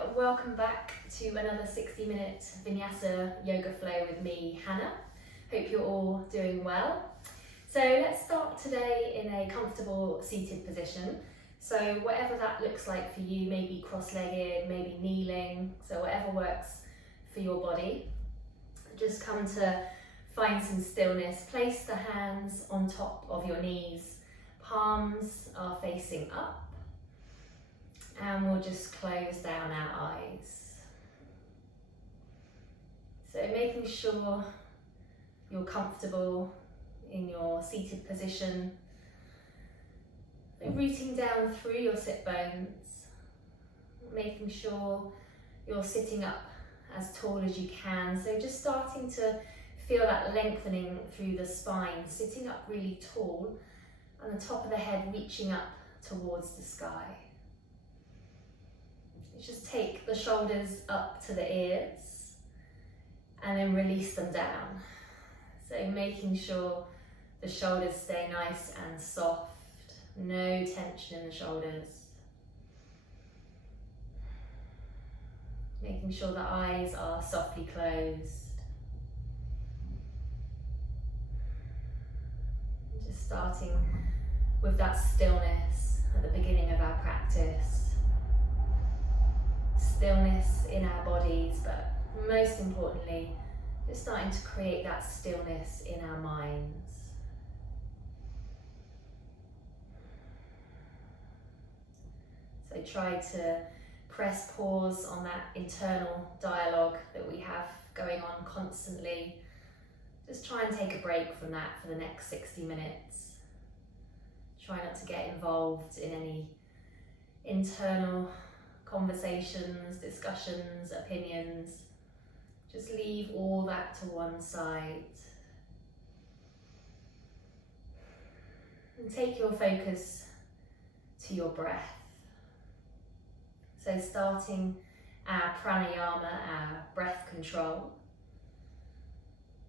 and welcome back to another 60-minute Vinyasa yoga flow with me, Hannah. Hope you're all doing well. So let's start today in a comfortable seated position. So whatever that looks like for you, maybe cross-legged, maybe kneeling, so whatever works for your body. Just come to find some stillness. Place the hands on top of your knees. Palms are facing up. And we'll just close down our eyes. So making sure you're comfortable in your seated position. Rooting down through your sit bones. Making sure you're sitting up as tall as you can. So just starting to feel that lengthening through the spine. Sitting up really tall and the top of the head reaching up towards the sky. Just take the shoulders up to the ears and then release them down. So making sure the shoulders stay nice and soft, no tension in the shoulders. Making sure the eyes are softly closed. Just starting with that stillness at the beginning of our practice. Stillness in our bodies, but most importantly, just starting to create that stillness in our minds. So try to press pause on that internal dialogue that we have going on constantly. Just try and take a break from that for the next 60 minutes. Try not to get involved in any internal conversations, discussions, opinions. Just leave all that to one side. And take your focus to your breath. So starting our pranayama, our breath control.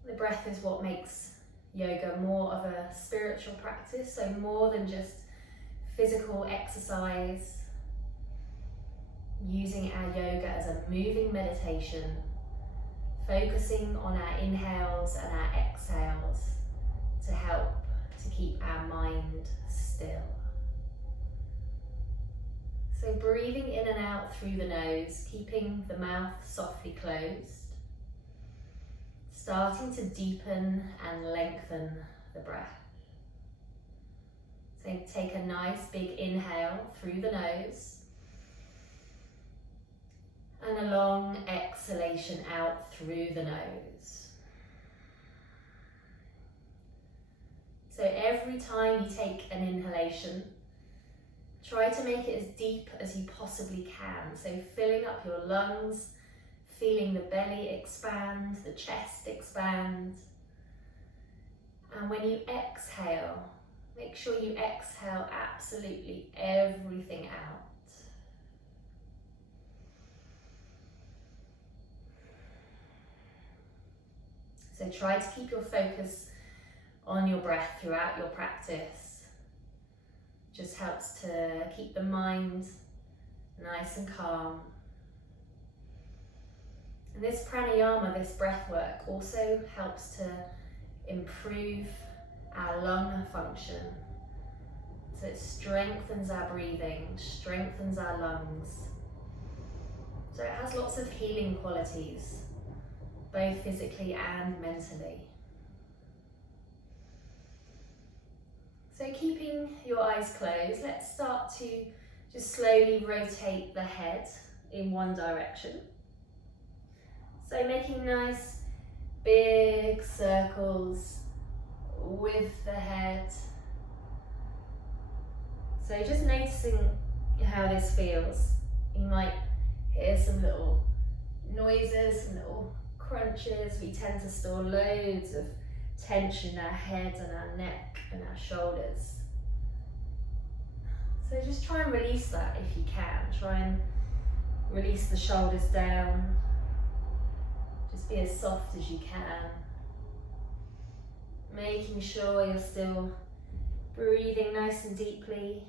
The breath is what makes yoga more of a spiritual practice, so more than just physical exercise. Using our yoga as a moving meditation, focusing on our inhales and our exhales to help to keep our mind still. So breathing in and out through the nose, keeping the mouth softly closed, starting to deepen and lengthen the breath. So take a nice big inhale through the nose, and a long exhalation out through the nose. So every time you take an inhalation, try to make it as deep as you possibly can. So filling up your lungs, feeling the belly expand, the chest expand. And when you exhale, make sure you exhale absolutely everything out. So try to keep your focus on your breath throughout your practice. Just helps to keep the mind nice and calm. And this pranayama, this breath work, also helps to improve our lung function. So it strengthens our breathing, strengthens our lungs. So it has lots of healing qualities, both physically and mentally. So keeping your eyes closed, let's start to just slowly rotate the head in one direction. So making nice big circles with the head. So just noticing how this feels. You might hear some little noises, some little crunches. We tend to store loads of tension in our head and our neck and our shoulders. So just try and release that if you can. Try and release the shoulders down. Just be as soft as you can. Making sure you're still breathing nice and deeply.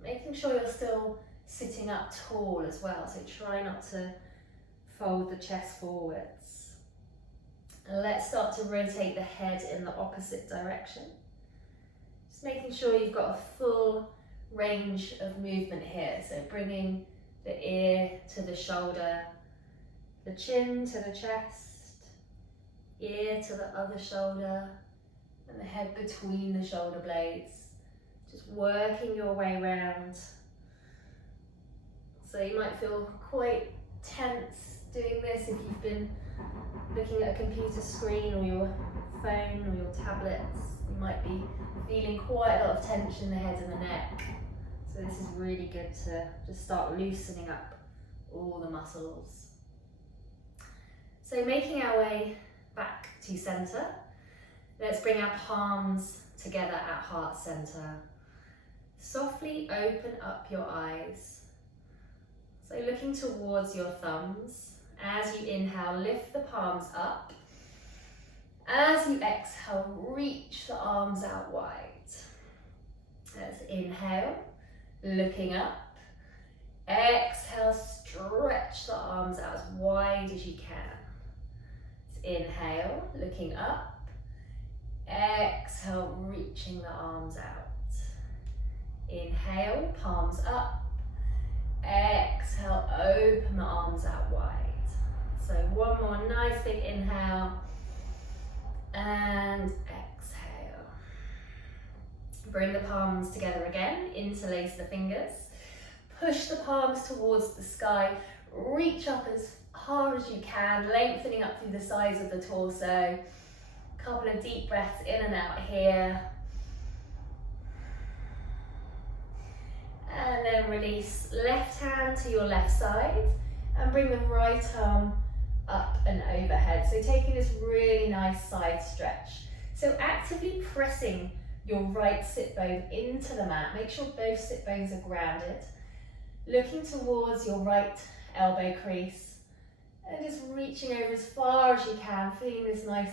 Making sure you're still sitting up tall as well, so try not to fold the chest forwards. And let's start to rotate the head in the opposite direction. Just making sure you've got a full range of movement here, so bringing the ear to the shoulder, the chin to the chest, ear to the other shoulder, and the head between the shoulder blades. Just working your way around. So you might feel quite tense doing this if you've been looking at a computer screen or your phone or your tablets. You might be feeling quite a lot of tension in the head and the neck. So this is really good to just start loosening up all the muscles. So making our way back to center, let's bring our palms together at heart center. Softly open up your eyes. So looking towards your thumbs. As you inhale, lift the palms up. As you exhale, reach the arms out wide. Let's inhale, looking up. Exhale, stretch the arms out as wide as you can. Let's inhale, looking up. Exhale, reaching the arms out. Inhale, palms up. Exhale, open the arms out wide. So one more nice big inhale and exhale. Bring the palms together again, interlace the fingers. Push the palms towards the sky. Reach up as hard as you can, lengthening up through the sides of the torso. Couple of deep breaths in and out here. And then release left hand to your left side and bring the right arm up and overhead. So taking this really nice side stretch. So actively pressing your right sit bone into the mat. Make sure both sit bones are grounded. Looking towards your right elbow crease and just reaching over as far as you can, feeling this nice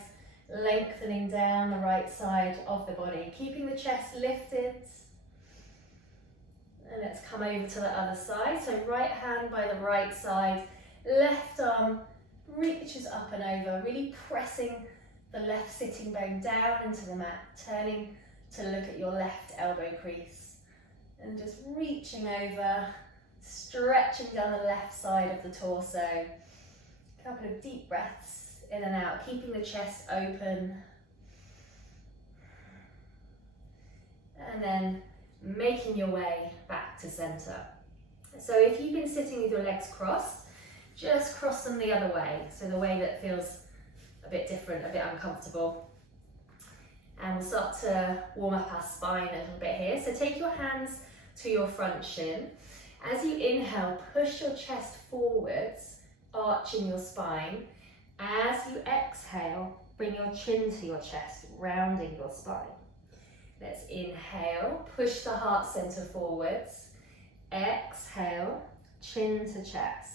lengthening down the right side of the body. Keeping the chest lifted. And let's come over to the other side. So right hand by the right side, left arm reaches up and over, really pressing the left sitting bone down into the mat, turning to look at your left elbow crease and just reaching over, stretching down the left side of the torso. A couple of deep breaths in and out, keeping the chest open. And then making your way back to center. So if you've been sitting with your legs crossed, just cross them the other way, so the way that feels a bit different, a bit uncomfortable. And we'll start to warm up our spine a little bit here. So take your hands to your front shin. As you inhale, push your chest forwards, arching your spine. As you exhale, bring your chin to your chest, rounding your spine. Let's inhale, push the heart center forwards. Exhale, chin to chest.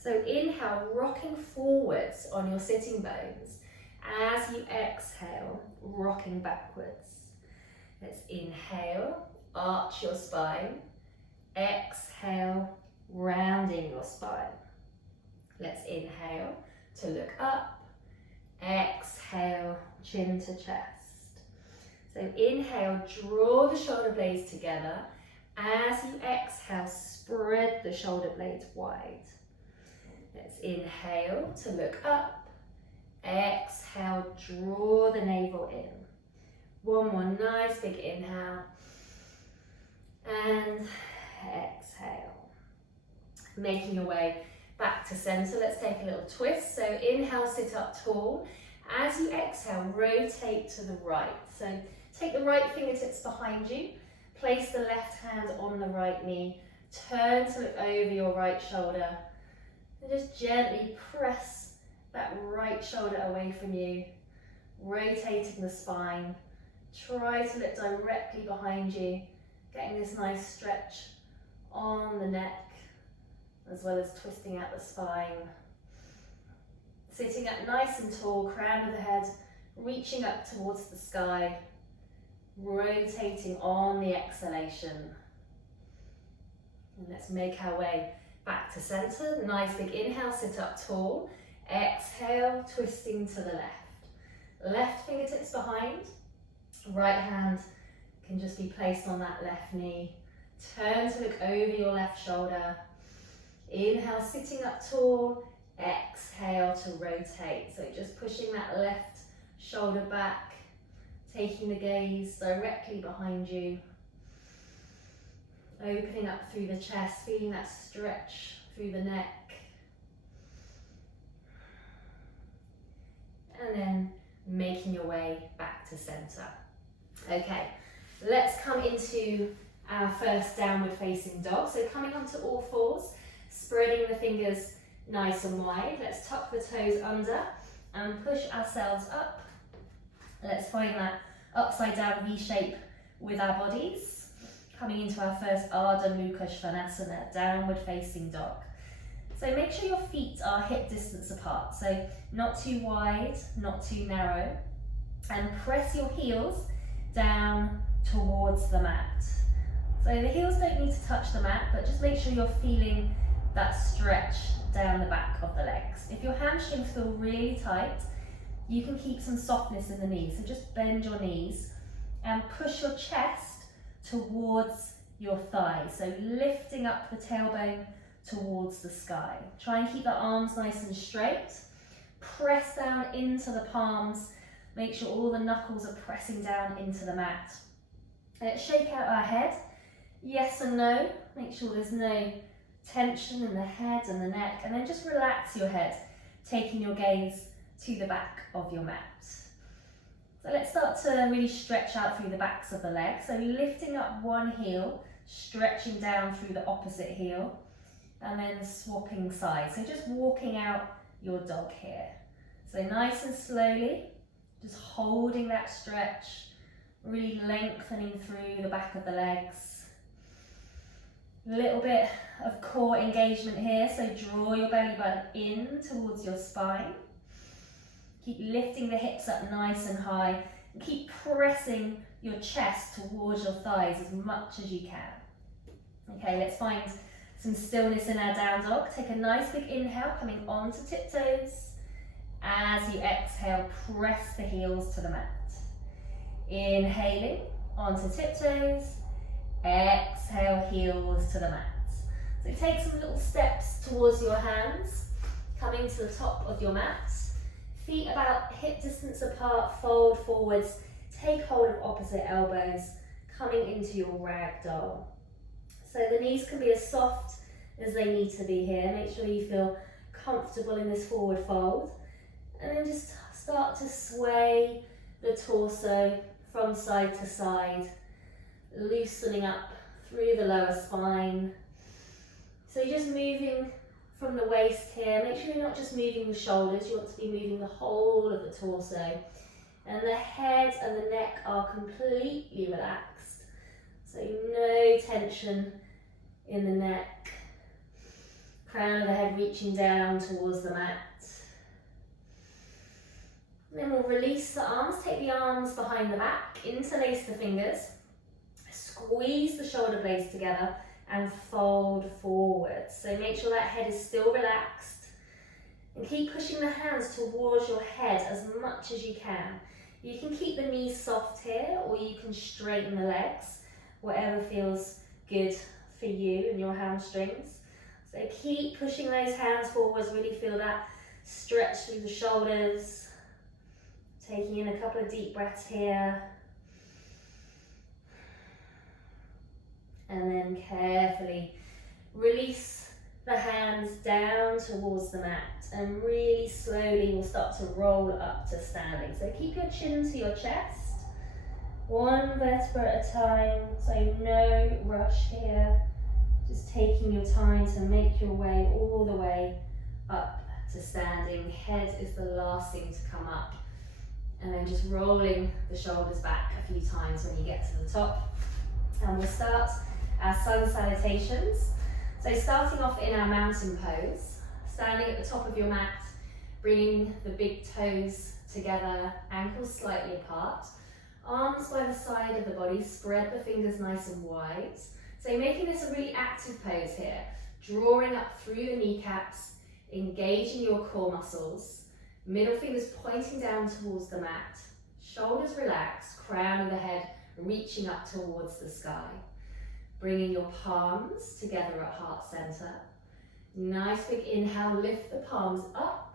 So inhale, rocking forwards on your sitting bones. As you exhale, rocking backwards. Let's inhale, arch your spine. Exhale, rounding your spine. Let's inhale to look up. Exhale, chin to chest. So inhale, draw the shoulder blades together. As you exhale, spread the shoulder blades wide. Let's inhale to look up. Exhale, draw the navel in. One more nice big inhale. And exhale. Making your way back to center. Let's take a little twist. So inhale, sit up tall. As you exhale, rotate to the right. So take the right fingertips behind you. Place the left hand on the right knee. Turn to look over your right shoulder. And just gently press that right shoulder away from you, rotating the spine. Try to look directly behind you, getting this nice stretch on the neck, as well as twisting out the spine. Sitting up nice and tall, crown of the head, reaching up towards the sky, rotating on the exhalation. And let's make our way back to center. Nice big inhale, sit up tall. Exhale, twisting to the left. Left fingertips behind. Right hand can just be placed on that left knee. Turn to look over your left shoulder. Inhale, sitting up tall. Exhale to rotate. So just pushing that left shoulder back, taking the gaze directly behind you. Opening up through the chest, feeling that stretch through the neck. And then making your way back to center. Okay, let's come into our first downward facing dog. So coming onto all fours, spreading the fingers nice and wide. Let's tuck the toes under and push ourselves up. Let's find that upside down V shape with our bodies. Coming into our first Ardha Mukha Svanasana, downward facing dog. So make sure your feet are hip distance apart, so not too wide, not too narrow. And press your heels down towards the mat. So the heels don't need to touch the mat, but just make sure you're feeling that stretch down the back of the legs. If your hamstrings feel really tight, you can keep some softness in the knees. So just bend your knees and push your chest towards your thighs. So lifting up the tailbone towards the sky. Try and keep the arms nice and straight. Press down into the palms. Make sure all the knuckles are pressing down into the mat. Let's shake out our head. Yes and no. Make sure there's no tension in the head and the neck. And then just relax your head, taking your gaze to the back of your mat. So let's start to really stretch out through the backs of the legs. So lifting up one heel, stretching down through the opposite heel, and then swapping sides. So just walking out your dog here. So nice and slowly, just holding that stretch, really lengthening through the back of the legs. A little bit of core engagement here, so draw your belly button in towards your spine. Keep lifting the hips up nice and high. And keep pressing your chest towards your thighs as much as you can. Okay, let's find some stillness in our down dog. Take a nice big inhale, coming onto tiptoes. As you exhale, press the heels to the mat. Inhaling onto tiptoes. Exhale, heels to the mat. So take some little steps towards your hands, coming to the top of your mat. Feet about hip distance apart, fold forwards, take hold of opposite elbows, coming into your ragdoll. So the knees can be as soft as they need to be here. Make sure you feel comfortable in this forward fold. And then just start to sway the torso from side to side, loosening up through the lower spine. So you're just moving from the waist here. Make sure you're not just moving the shoulders, you want to be moving the whole of the torso. And the head and the neck are completely relaxed. So no tension in the neck. Crown of the head reaching down towards the mat. And then we'll release the arms, take the arms behind the back, interlace the fingers, squeeze the shoulder blades together and fold forward. So make sure that head is still relaxed and keep pushing the hands towards your head as much as you can. You can keep the knees soft here or you can straighten the legs, whatever feels good for you and your hamstrings. So keep pushing those hands forwards, really feel that stretch through the shoulders. Taking in a couple of deep breaths here. And then carefully release the hands down towards the mat and really slowly we'll start to roll up to standing. So keep your chin to your chest, one vertebra at a time, so no rush here. Just taking your time to make your way all the way up to standing. Head is the last thing to come up. And then just rolling the shoulders back a few times when you get to the top. And we'll start our sun salutations. So starting off in our mountain pose, standing at the top of your mat, bringing the big toes together, ankles slightly apart, arms by the side of the body, spread the fingers nice and wide, So making this a really active pose here, drawing up through the kneecaps, engaging your core muscles, middle fingers pointing down towards the mat, shoulders relaxed, crown of the head reaching up towards the sky. Bringing your palms together at heart center. Nice big inhale, lift the palms up.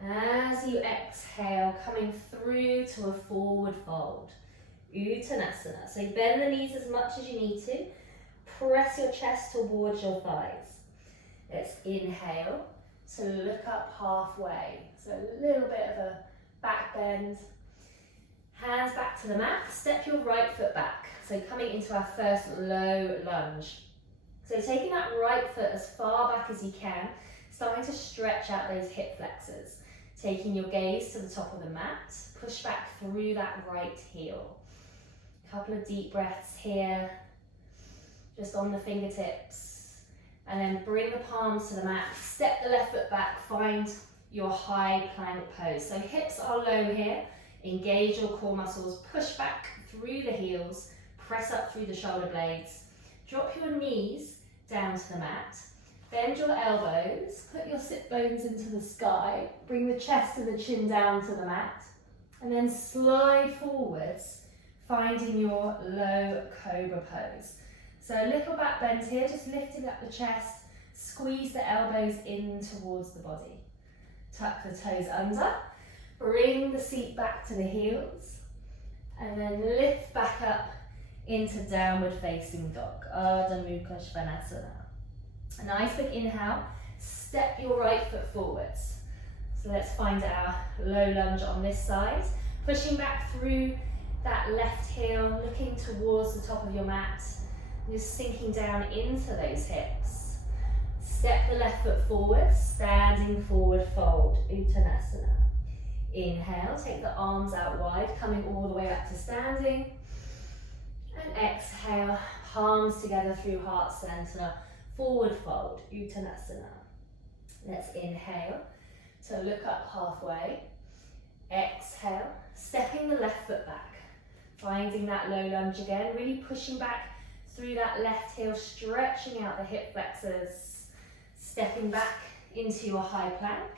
As you exhale, coming through to a forward fold. Uttanasana. So bend the knees as much as you need to. Press your chest towards your thighs. Let's inhale to look up halfway. So a little bit of a back bend. Hands back to the mat. Step your right foot back. So coming into our first low lunge. So taking that right foot as far back as you can, starting to stretch out those hip flexors. Taking your gaze to the top of the mat, push back through that right heel. Couple of deep breaths here, just on the fingertips. And then bring the palms to the mat, step the left foot back, find your high plank pose. So hips are low here, engage your core muscles, push back through the heels, press up through the shoulder blades. Drop your knees down to the mat. Bend your elbows, put your sit bones into the sky, bring the chest and the chin down to the mat, and then slide forwards, finding your low cobra pose. So a little back bend here, just lifting up the chest, squeeze the elbows in towards the body. Tuck the toes under, bring the seat back to the heels, and then lift back up into downward facing dog, Ardha Mukha Svanasana. A nice big inhale, step your right foot forwards. So let's find our low lunge on this side. Pushing back through that left heel, looking towards the top of your mat. Just sinking down into those hips. Step the left foot forward, standing forward fold, Uttanasana. Inhale, take the arms out wide, coming all the way up to standing. And exhale, palms together through heart center. Forward fold, Uttanasana. Let's inhale to look up halfway. Exhale, stepping the left foot back. Finding that low lunge again, really pushing back through that left heel, stretching out the hip flexors. Stepping back into your high plank.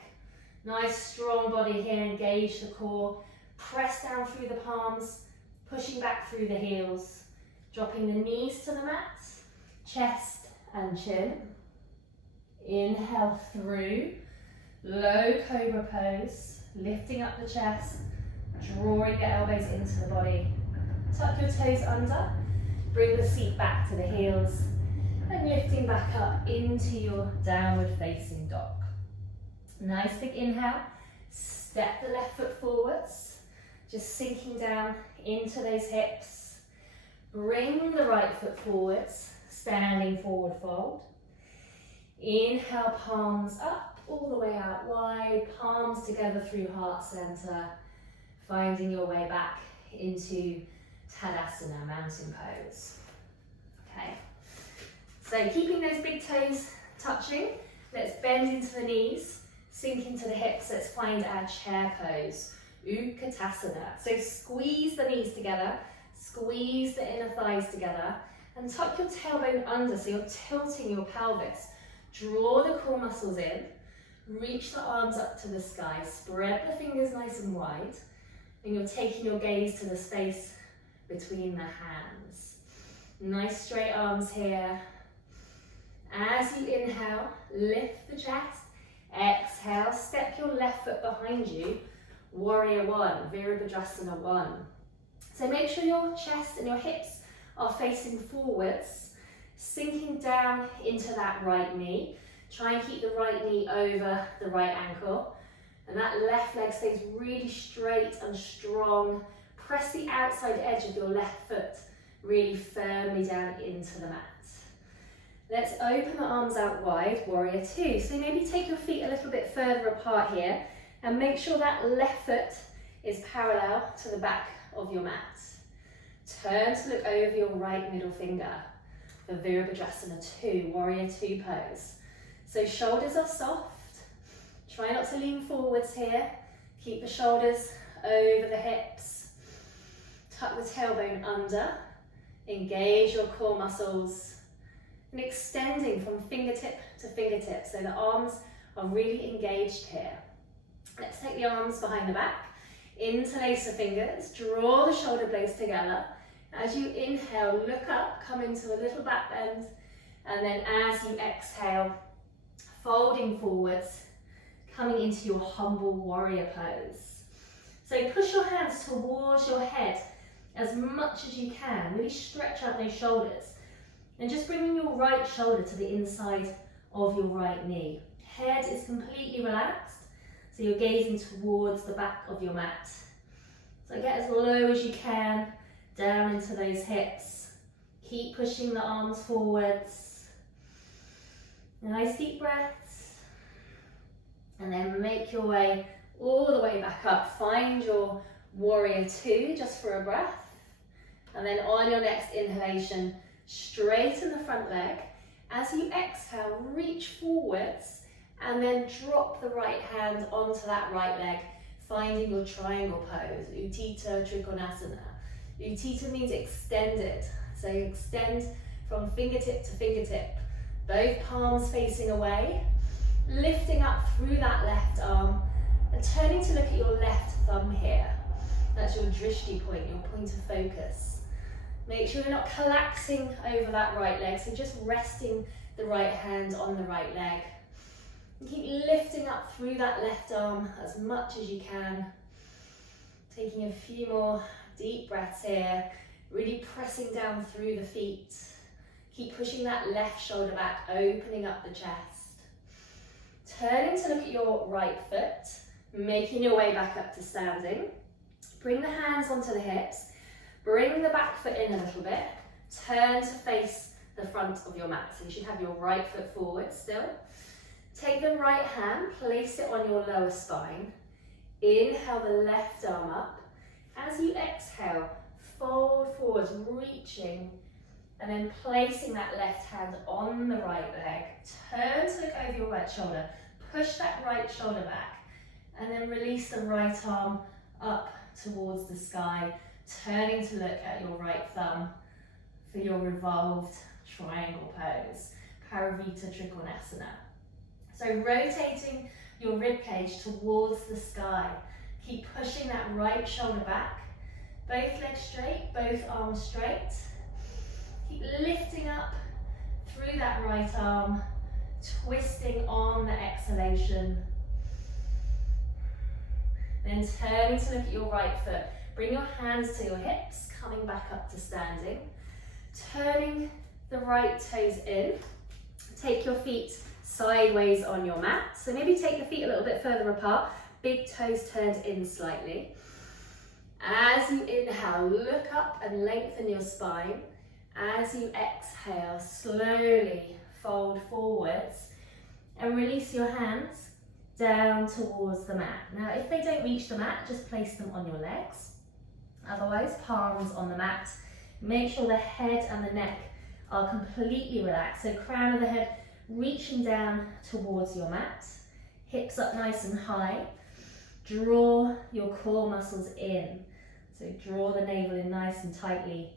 Nice strong body here, engage the core. Press down through the palms, pushing back through the heels. Dropping the knees to the mat, chest and chin. Inhale through, low cobra pose, lifting up the chest, drawing the elbows into the body. Tuck your toes under, bring the seat back to the heels, and lifting back up into your downward facing dog. Nice big inhale, step the left foot forwards, just sinking down into those hips. Bring the right foot forwards, standing forward fold. Inhale, palms up, all the way out wide, palms together through heart center, finding your way back into Tadasana, mountain pose. Okay, so keeping those big toes touching, let's bend into the knees, sink into the hips, let's find our chair pose, Utkatasana. So squeeze the knees together, squeeze the inner thighs together, and tuck your tailbone under so you're tilting your pelvis. Draw the core muscles in, reach the arms up to the sky, spread the fingers nice and wide, and you're taking your gaze to the space between the hands. Nice straight arms here. As you inhale, lift the chest. Exhale, step your left foot behind you, Warrior One, Virabhadrasana 1. So make sure your chest and your hips are facing forwards, sinking down into that right knee. Try and keep the right knee over the right ankle. And that left leg stays really straight and strong. Press the outside edge of your left foot really firmly down into the mat. Let's open the arms out wide, Warrior Two. So maybe take your feet a little bit further apart here and make sure that left foot is parallel to the back of your mat. Turn to look over your right middle finger for Virabhadrasana 2, Warrior 2 pose. So shoulders are soft. Try not to lean forwards here. Keep the shoulders over the hips. Tuck the tailbone under. Engage your core muscles and extending from fingertip to fingertip, so the arms are really engaged here. Let's take the arms behind the back, interlace the fingers, draw the shoulder blades together. As you inhale, look up, come into a little back bend, and then as you exhale, folding forwards, coming into your humble warrior pose. So push your hands towards your head as much as you can. Really stretch out those shoulders. And just bringing your right shoulder to the inside of your right knee. Head is completely relaxed, so you're gazing towards the back of your mat. So get as low as you can, down into those hips. Keep pushing the arms forwards. Nice deep breaths. And then make your way all the way back up. Find your warrior two just for a breath. And then on your next inhalation, straighten the front leg. As you exhale, reach forwards and then drop the right hand onto that right leg, finding your triangle pose, Utthita Trikonasana. Utthita means extended, so you extend from fingertip to fingertip, both palms facing away, lifting up through that left arm and turning to look at your left thumb here. That's your drishti point, your point of focus. Make sure you're not collapsing over that right leg, so just resting the right hand on the right leg. And keep lifting up through that left arm as much as you can. Taking a few more deep breaths here, really pressing down through the feet. Keep pushing that left shoulder back, opening up the chest. Turning to look at your right foot, making your way back up to standing. Bring the hands onto the hips, bring the back foot in a little bit, turn to face the front of your mat. So you should have your right foot forward still. Take the right hand, place it on your lower spine. Inhale the left arm up. As you exhale, fold forwards, reaching, and then placing that left hand on the right leg. Turn to look over your right shoulder. Push that right shoulder back, and then release the right arm up towards the sky, turning to look at your right thumb for your revolved triangle pose, Paravita Trikonasana. So rotating your rib cage towards the sky. Keep pushing that right shoulder back. Both legs straight, both arms straight. Keep lifting up through that right arm, twisting on the exhalation. Then turning to look at your right foot. Bring your hands to your hips, coming back up to standing. Turning the right toes in. Take your feet sideways on your mat. So maybe take the feet a little bit further apart. Big toes turned in slightly. As you inhale, look up and lengthen your spine. As you exhale, slowly fold forwards and release your hands down towards the mat. Now, if they don't reach the mat, just place them on your legs. Otherwise, palms on the mat. Make sure the head and the neck are completely relaxed. So crown of the head reaching down towards your mat. Hips up nice and high. Draw your core muscles in. So draw the navel in nice and tightly.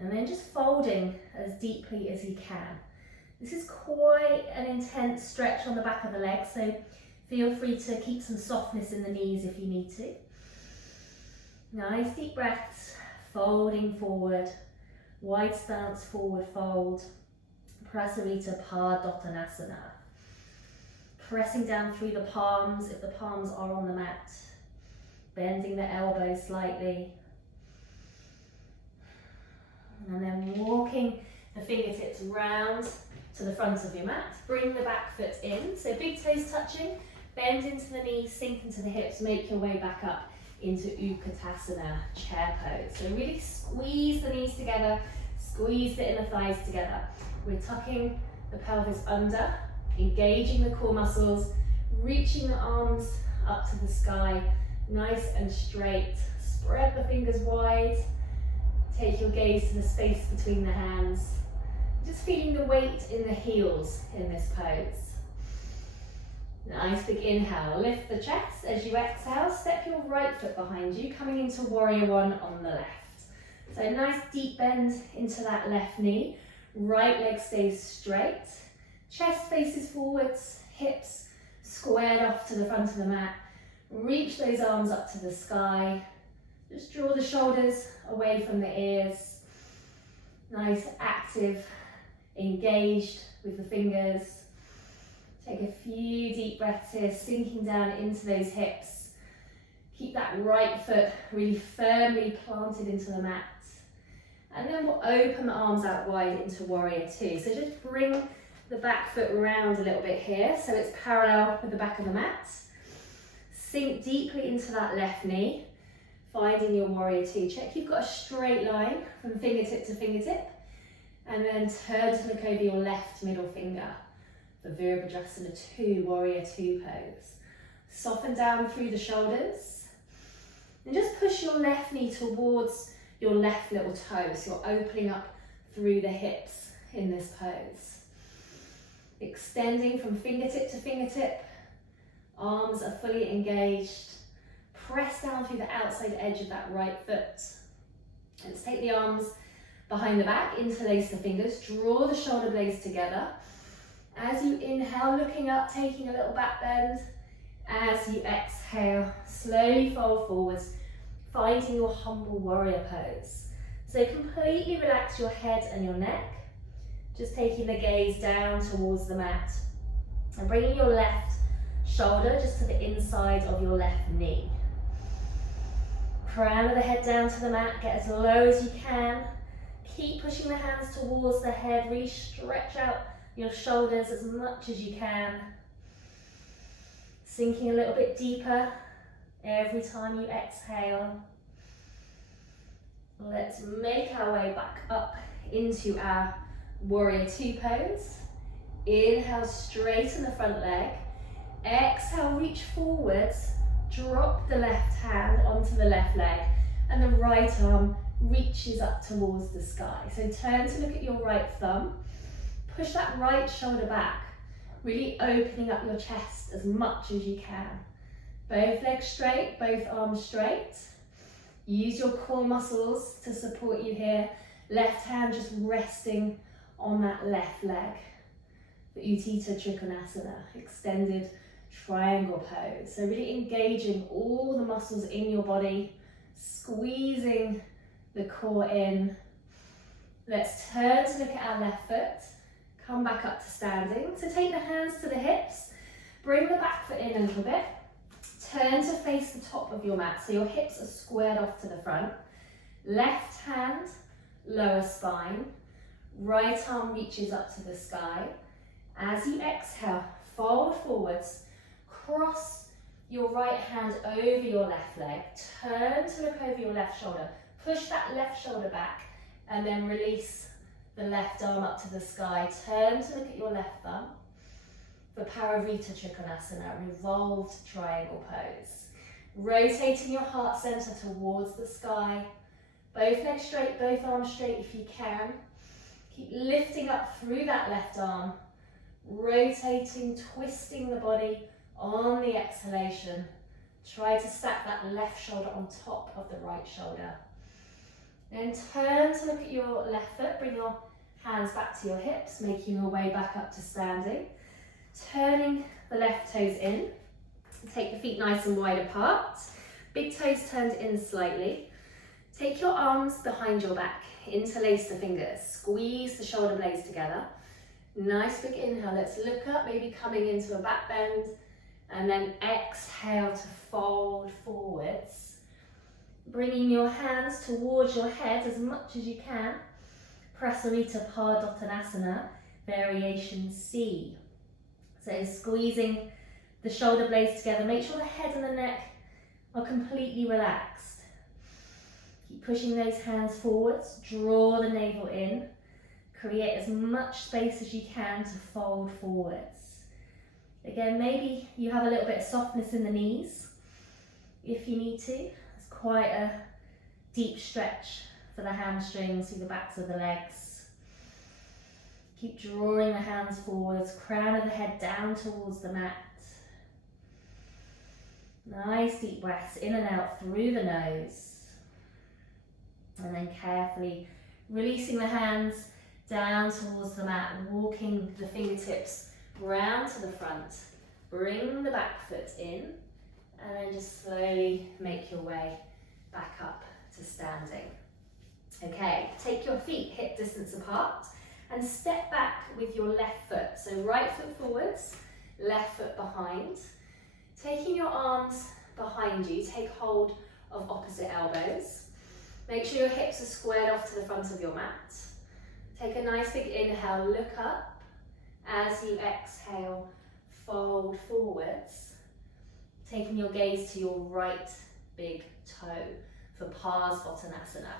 And then just folding as deeply as you can. This is quite an intense stretch on the back of the leg, so feel free to keep some softness in the knees if you need to. Nice deep breaths, folding forward, wide stance forward fold, Prasarita Padottanasana. Pressing down through the palms if the palms are on the mat, bending the elbows slightly. And then walking the fingertips round to the front of your mat. Bring the back foot in, so big toes touching, bend into the knees, sink into the hips, make your way back up into Utkatasana, chair pose. So really squeeze the knees together, squeeze the inner thighs together. We're tucking the pelvis under, engaging the core muscles, reaching the arms up to the sky, nice and straight. Spread the fingers wide. Take your gaze to the space between the hands. Just feeling the weight in the heels in this pose. Nice big inhale, lift the chest. As you exhale, step your right foot behind you, coming into warrior one on the left. So nice deep bend into that left knee. Right leg stays straight. Chest faces forwards, hips squared off to the front of the mat. Reach those arms up to the sky. Just draw the shoulders away from the ears. Nice, active, engaged with the fingers. Take a few deep breaths here, sinking down into those hips. Keep that right foot really firmly planted into the mat. And then we'll open the arms out wide into warrior two. So just bring the back foot round a little bit here so it's parallel with the back of the mat. Sink deeply into that left knee, finding your warrior two. Check you've got a straight line from fingertip to fingertip, and then turn to look over your left middle finger for Virabhadrasana 2, warrior two pose. Soften down through the shoulders, and just push your left knee towards your left little toe, so you're opening up through the hips in this pose. Extending from fingertip to fingertip, arms are fully engaged. Press down through the outside edge of that right foot. And let's take the arms behind the back, interlace the fingers, draw the shoulder blades together. As you inhale, looking up, taking a little back bend. As you exhale, slowly fold forwards, finding your humble warrior pose. So completely relax your head and your neck, just taking the gaze down towards the mat and bringing your left shoulder just to the inside of your left knee. Crown of the head down to the mat, get as low as you can. Keep pushing the hands towards the head, really stretch out your shoulders as much as you can. Sinking a little bit deeper every time you exhale. Let's make our way back up into our warrior two pose. Inhale, straighten the front leg. Exhale, reach forwards. Drop the left hand onto the left leg, and the right arm reaches up towards the sky. So turn to look at your right thumb. Push that right shoulder back, really opening up your chest as much as you can. Both legs straight, both arms straight. Use your core muscles to support you here. Left hand just resting on that left leg. For Utthita Trikonasana, extended triangle pose. So really engaging all the muscles in your body, squeezing the core in. Let's turn to look at our left foot. Come back up to standing. So take the hands to the hips, bring the back foot in a little bit. Turn to face the top of your mat, so your hips are squared off to the front. Left hand, lower spine. Right arm reaches up to the sky. As you exhale, fold forwards. Cross your right hand over your left leg. Turn to look over your left shoulder. Push that left shoulder back, and then release the left arm up to the sky. Turn to look at your left thumb. For Parivrtta Trikonasana, revolved triangle pose. Rotating your heart center towards the sky. Both legs straight, both arms straight if you can. Keep lifting up through that left arm. Rotating, twisting the body on the exhalation. Try to stack that left shoulder on top of the right shoulder. Then turn to look at your left foot. Bring your hands back to your hips, making your way back up to standing. Turning the left toes in. Take the feet nice and wide apart. Big toes turned in slightly. Take your arms behind your back. Interlace the fingers. Squeeze the shoulder blades together. Nice big inhale. Let's look up, maybe coming into a back bend. And then exhale to fold forwards. Bringing your hands towards your head as much as you can. Prasarita Padottanasana, variation C. So squeezing the shoulder blades together. Make sure the head and the neck are completely relaxed. Keep pushing those hands forwards. Draw the navel in. Create as much space as you can to fold forwards. Again, maybe you have a little bit of softness in the knees if you need to. It's quite a deep stretch for the hamstrings through the backs of the legs. Keep drawing the hands forwards, crown of the head down towards the mat. Nice deep breaths in and out through the nose. And then carefully releasing the hands down towards the mat, walking the fingertips round to the front. Bring the back foot in, and then just slowly make your way back up to standing. Okay, take your feet hip distance apart and step back with your left foot. So right foot forwards, left foot behind. Taking your arms behind you, take hold of opposite elbows. Make sure your hips are squared off to the front of your mat. Take a nice big inhale, look up. As you exhale, fold forwards. Taking your gaze to your right big toe for Parsvottanasana.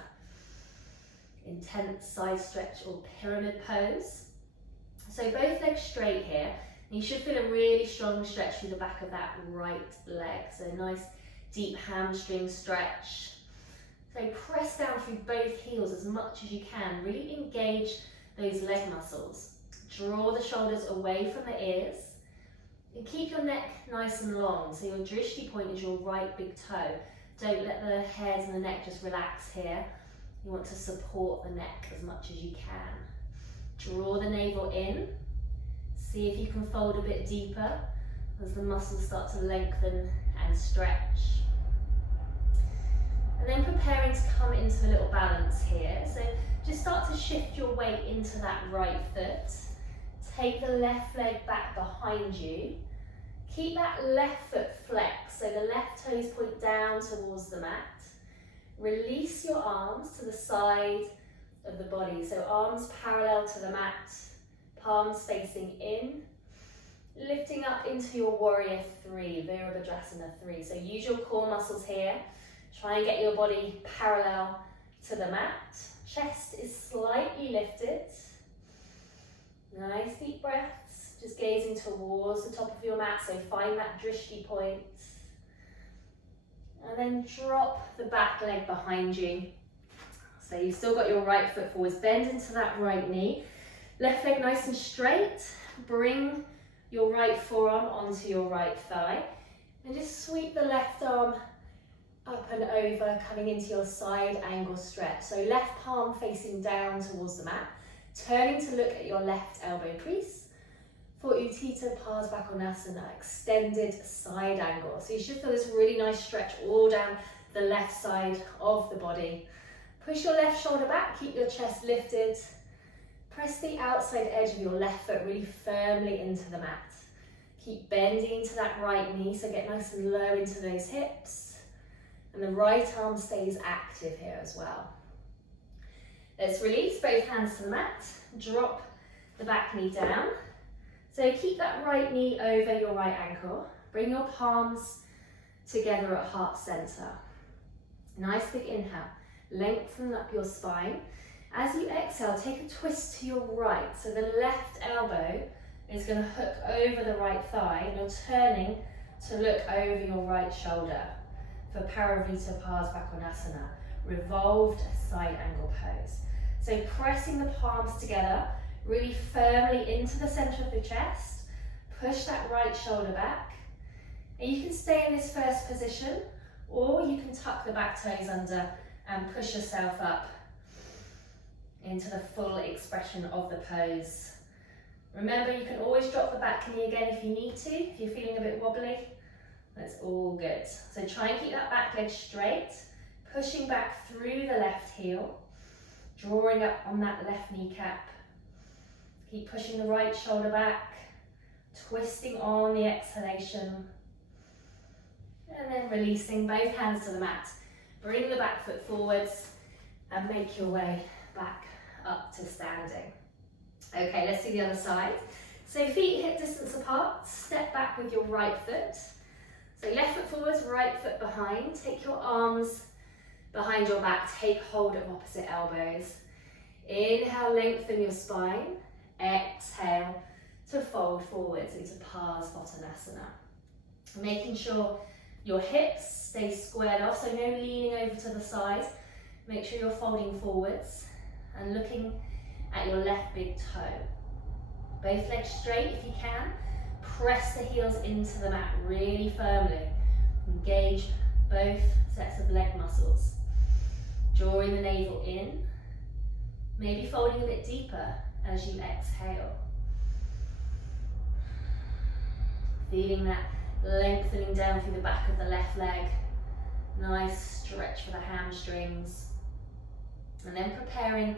Intense side stretch or pyramid pose. So both legs straight here. You should feel a really strong stretch through the back of that right leg. So nice deep hamstring stretch. So press down through both heels as much as you can. Really engage those leg muscles. Draw the shoulders away from the ears. And keep your neck nice and long. So your drishti point is your right big toe. Don't let the hairs and the neck just relax here. You want to support the neck as much as you can. Draw the navel in. See if you can fold a bit deeper as the muscles start to lengthen and stretch. And then preparing to come into a little balance here. So just start to shift your weight into that right foot. Take the left leg back behind you. Keep that left foot flexed, so the left toes point down towards the mat. Release your arms to the side of the body, so arms parallel to the mat, palms facing in. Lifting up into your warrior three, Virabhadrasana 3. So use your core muscles here. Try and get your body parallel to the mat. Chest is slightly lifted. Nice deep breaths. Just gazing towards the top of your mat, so find that drishti point. And then drop the back leg behind you. So you've still got your right foot forwards. Bend into that right knee. Left leg nice and straight. Bring your right forearm onto your right thigh. And just sweep the left arm up and over, coming into your side angle stretch. So left palm facing down towards the mat. Turning to look at your left elbow crease. For Utthita Parsvottanasana, extended side angle. So you should feel this really nice stretch all down the left side of the body. Push your left shoulder back, keep your chest lifted. Press the outside edge of your left foot really firmly into the mat. Keep bending into that right knee, so get nice and low into those hips. And the right arm stays active here as well. Let's release both hands to the mat. Drop the back knee down. So keep that right knee over your right ankle. Bring your palms together at heart center. Nice big inhale. Lengthen up your spine. As you exhale, take a twist to your right. So the left elbow is going to hook over the right thigh, and you're turning to look over your right shoulder for Parivrtta Parsvottanasana, revolved side angle pose. So pressing the palms together really firmly into the center of the chest. Push that right shoulder back. And you can stay in this first position, or you can tuck the back toes under and push yourself up into the full expression of the pose. Remember, you can always drop the back knee again if you need to, if you're feeling a bit wobbly. That's all good. So try and keep that back leg straight, pushing back through the left heel, drawing up on that left kneecap. Keep pushing the right shoulder back, twisting on the exhalation, and then releasing both hands to the mat. Bring the back foot forwards and make your way back up to standing. Okay, let's do the other side. So feet hip distance apart, step back with your right foot. So left foot forwards, right foot behind. Take your arms behind your back, take hold of opposite elbows. Inhale, lengthen your spine. Exhale to fold forwards into Parsvottanasana. Making sure your hips stay squared off, so no leaning over to the side. Make sure you're folding forwards and looking at your left big toe. Both legs straight if you can. Press the heels into the mat really firmly. Engage both sets of leg muscles. Drawing the navel in, maybe folding a bit deeper as you exhale. Feeling that lengthening down through the back of the left leg. Nice stretch for the hamstrings. And then preparing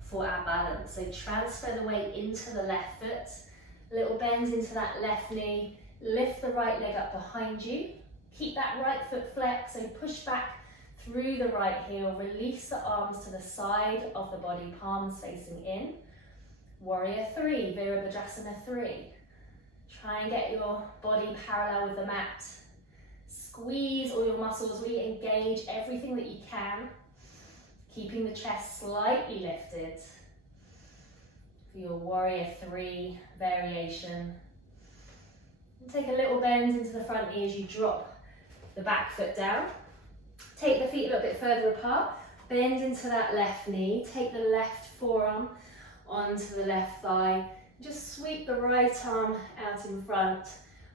for our balance. So transfer the weight into the left foot. Little bend into that left knee. Lift the right leg up behind you. Keep that right foot flexed. So push back through the right heel. Release the arms to the side of the body, palms facing in. Warrior 3, Virabhadrasana 3. Try and get your body parallel with the mat. Squeeze all your muscles, really engage everything that you can. Keeping the chest slightly lifted. For your Warrior 3 variation. And take a little bend into the front knee as you drop the back foot down. Take the feet a little bit further apart. Bend into that left knee. Take the left forearm onto the left thigh. Just sweep the right arm out in front,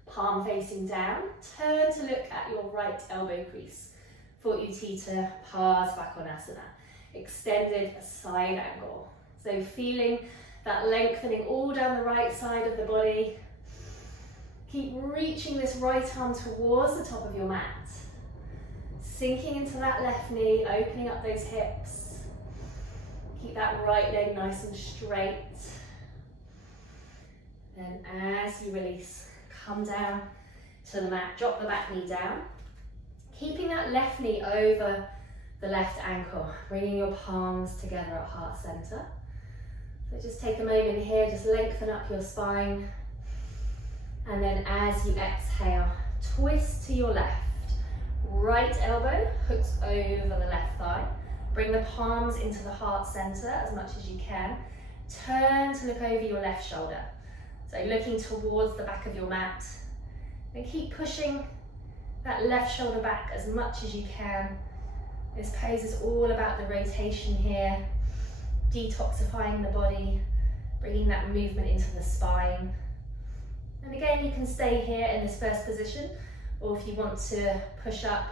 palm facing down. Turn to look at your right elbow crease for Utthita Parsvakonasana. Extended side angle. So feeling that lengthening all down the right side of the body. Keep reaching this right arm towards the top of your mat. Sinking into that left knee, opening up those hips. Keep that right leg nice and straight. Then as you release, come down to the mat, drop the back knee down. Keeping that left knee over the left ankle, bringing your palms together at heart center. So just take a moment here, just lengthen up your spine. And then as you exhale, twist to your left. Right elbow hooks over the left thigh. Bring the palms into the heart center as much as you can. Turn to look over your left shoulder. So looking towards the back of your mat. And keep pushing that left shoulder back as much as you can. This pose is all about the rotation here, detoxifying the body, bringing that movement into the spine. And again, you can stay here in this first position, or if you want to push up,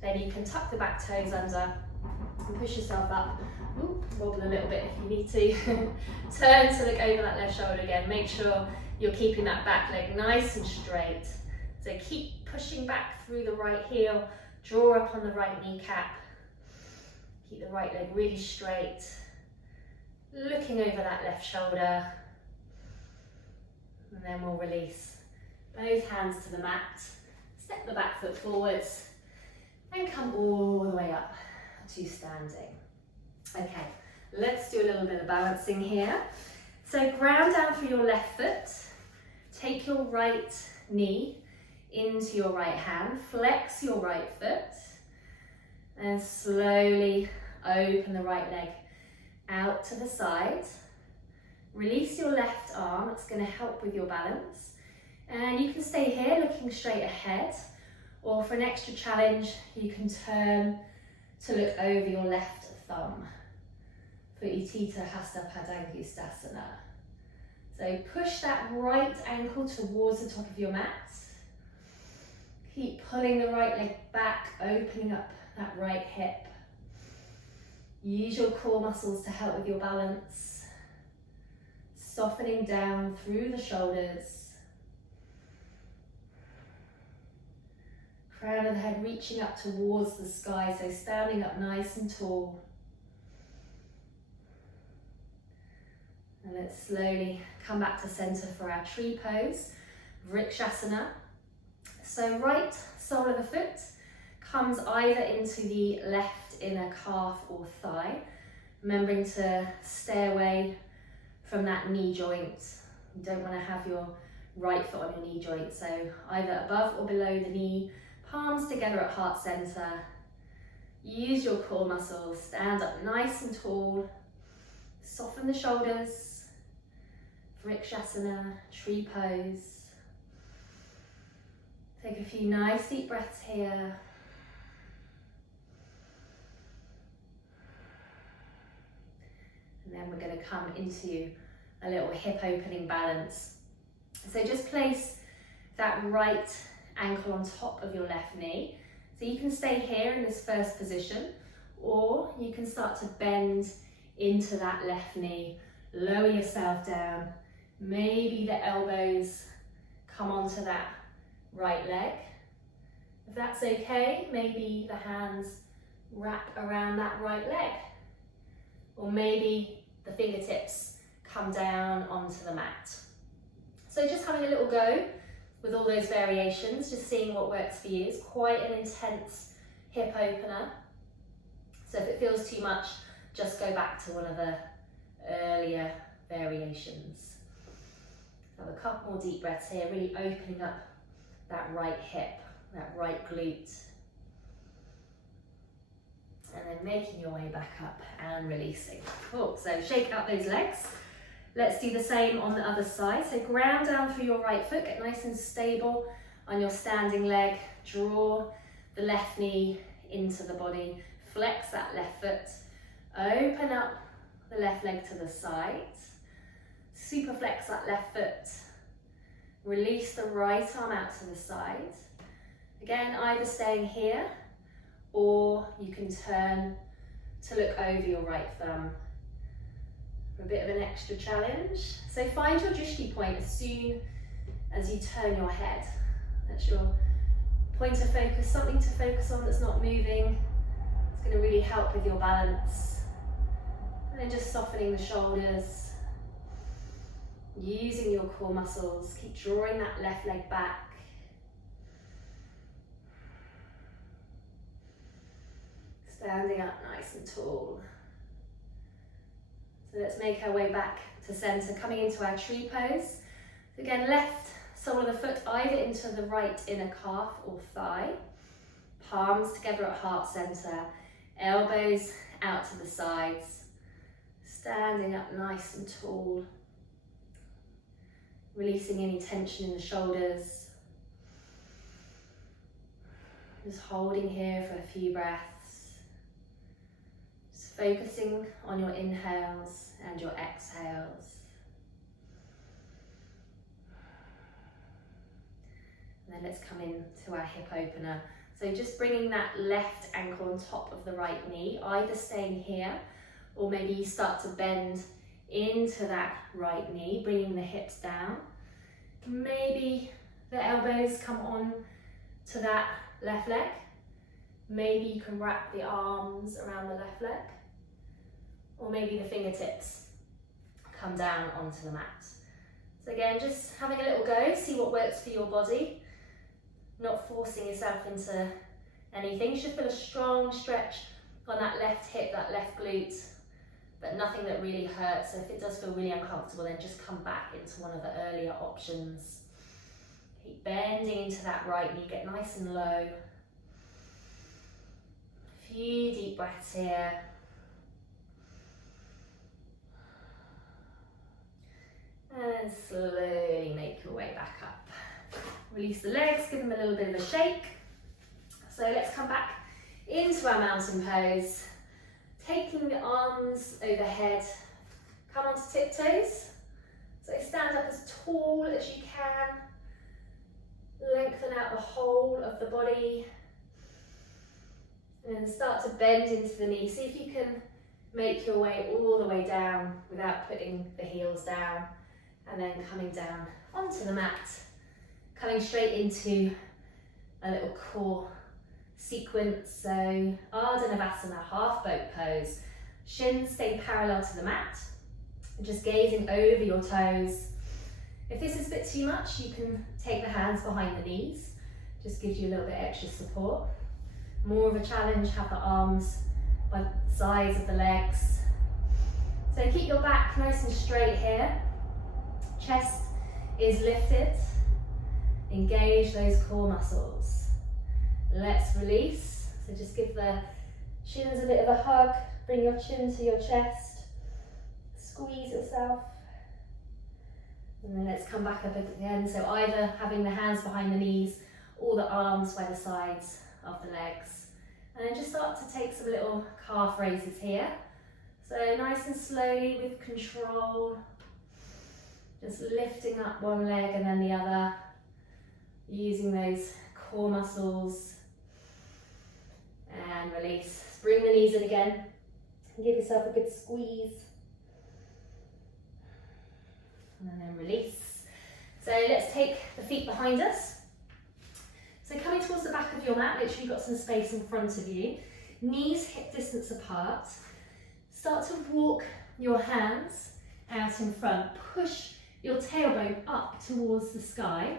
then you can tuck the back toes under and push yourself up. Ooh, wobble a little bit if you need to. Turn to look over that left shoulder again. Make sure you're keeping that back leg nice and straight. So keep pushing back through the right heel, draw up on the right kneecap. Keep the right leg really straight. Looking over that left shoulder. And then we'll release both hands to the mat. Step the back foot forwards and come all the way up to standing. Okay, let's do a little bit of balancing here. So ground down through your left foot. Take your right knee into your right hand. Flex your right foot. And slowly open the right leg out to the side. Release your left arm. It's going to help with your balance. And you can stay here looking straight ahead. Or for an extra challenge, you can turn to look over your left thumb for Utthita Hasta Padangusthasana. So push that right ankle towards the top of your mat. Keep pulling the right leg back, opening up that right hip. Use your core muscles to help with your balance. Softening down through the shoulders. Crown of the head reaching up towards the sky, so standing up nice and tall. And let's slowly come back to center for our tree pose, Vrikshasana. So right sole of the foot comes either into the left inner calf or thigh, remembering to stay away from that knee joint. You don't want to have your right foot on your knee joint, so either above or below the knee, palms together at heart center. Use your core muscles, stand up nice and tall, soften the shoulders. Vrikshasana, tree pose. Take a few nice deep breaths here. And then we're going to come into a little hip opening balance. So just place that right ankle on top of your left knee. So you can stay here in this first position, Or you can start to bend into that left knee, lower yourself down. Maybe the elbows come onto that right leg. If that's okay, maybe the hands wrap around that right leg. Or maybe the fingertips come down onto the mat. So just having a little go with all those variations, just seeing what works for you. It's quite an intense hip opener. So if it feels too much, just go back to one of the earlier variations. Have a couple more deep breaths here, really opening up that right hip, that right glute. And then making your way back up and releasing. Cool, so shake out those legs. Let's do the same on the other side. So ground down through your right foot, get nice and stable on your standing leg. Draw the left knee into the body. Flex that left foot. Open up the left leg to the side. Super flex that left foot. Release the right arm out to the side. Again, either staying here or you can turn to look over your right thumb for a bit of an extra challenge. So find your drishti point as soon as you turn your head. That's your point of focus, something to focus on that's not moving. It's going to really help with your balance. And then just softening the shoulders, using your core muscles. Keep drawing that left leg back. Standing up nice and tall. So let's make our way back to center, coming into our tree pose. Again, left sole of the foot either into the right inner calf or thigh. Palms together at heart center. Elbows out to the sides. Standing up nice and tall. Releasing any tension in the shoulders. Just holding here for a few breaths. Just focusing on your inhales and your exhales. And then let's come into our hip opener. So just bringing that left ankle on top of the right knee, either staying here or maybe you start to bend into that right knee, bringing the hips down. Maybe the elbows come on to that left leg. Maybe you can wrap the arms around the left leg. Or maybe the fingertips come down onto the mat. So again, just having a little go, see what works for your body. Not forcing yourself into anything. You should feel a strong stretch on that left hip, that left glute, but nothing that really hurts. So if it does feel really uncomfortable, then just come back into one of the earlier options. Keep bending into that right knee, get nice and low. A few deep breaths here. And slowly make your way back up. Release the legs, give them a little bit of a shake. So let's come back into our mountain pose. Taking the arms overhead, come onto tiptoes. So stand up as tall as you can. Lengthen out the whole of the body. And then start to bend into the knee. See if you can make your way all the way down without putting the heels down. And then coming down onto the mat. Coming straight into a little core sequence. So Ardha Navasana, half boat pose. Shins stay parallel to the mat. Just gazing over your toes. If this is a bit too much, you can take the hands behind the knees. Just gives you a little bit extra support. More of a challenge, have the arms by the sides of the legs. So keep your back nice and straight here. Chest is lifted. Engage those core muscles. Let's release. So just give the shins a bit of a hug. Bring your chin to your chest. Squeeze yourself. And then let's come back up again. So either having the hands behind the knees or the arms by the sides of the legs. And then just start to take some little calf raises here. So nice and slowly with control. Just lifting up one leg and then the other. Using those core muscles. And release. Bring the knees in again. Give yourself a good squeeze. And then release. So let's take the feet behind us. So coming towards the back of your mat, make sure you've got some space in front of you. Knees hip distance apart. Start to walk your hands out in front. Push your tailbone up towards the sky.